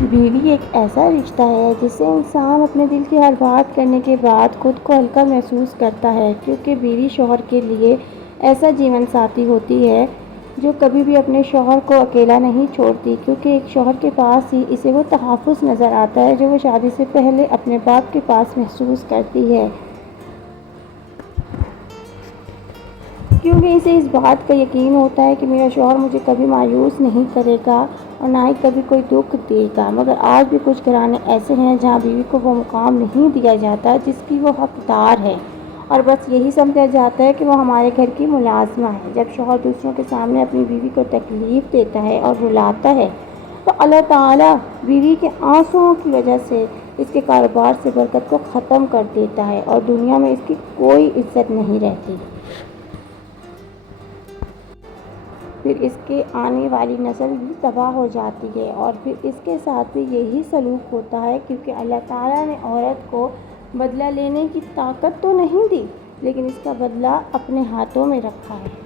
بیوی ایک ایسا رشتہ ہے جس سے انسان اپنے دل کی ہر بات کرنے کے بعد خود کو ہلکا محسوس کرتا ہے، کیونکہ بیوی شوہر کے لیے ایسا جیون ساتھی ہوتی ہے جو کبھی بھی اپنے شوہر کو اکیلا نہیں چھوڑتی، کیونکہ ایک شوہر کے پاس ہی اسے وہ تحفظ نظر آتا ہے جو وہ شادی سے پہلے اپنے باپ کے پاس محسوس کرتی ہے، کیونکہ اسے اس بات کا یقین ہوتا ہے کہ میرا شوہر مجھے کبھی مایوس نہیں کرے گا اور نہ ہی کبھی کوئی دکھ دے گا۔ مگر آج بھی کچھ گھرانے ایسے ہیں جہاں بیوی کو وہ مقام نہیں دیا جاتا جس کی وہ حقدار ہے، اور بس یہی سمجھا جاتا ہے کہ وہ ہمارے گھر کی ملازمہ ہے۔ جب شوہر دوسروں کے سامنے اپنی بیوی کو تکلیف دیتا ہے اور رلاتا ہے تو اللہ تعالیٰ بیوی کے آنسوؤں کی وجہ سے اس کے کاروبار سے برکت کو ختم کر دیتا ہے اور دنیا میں اس کی کوئی عزت نہیں رہتی۔ پھر اس کے آنے والی نسل بھی تباہ ہو جاتی ہے، اور پھر اس کے ساتھ بھی یہی سلوک ہوتا ہے، کیونکہ اللہ تعالیٰ نے عورت کو بدلہ لینے کی طاقت تو نہیں دی، لیکن اس کا بدلہ اپنے ہاتھوں میں رکھا ہے۔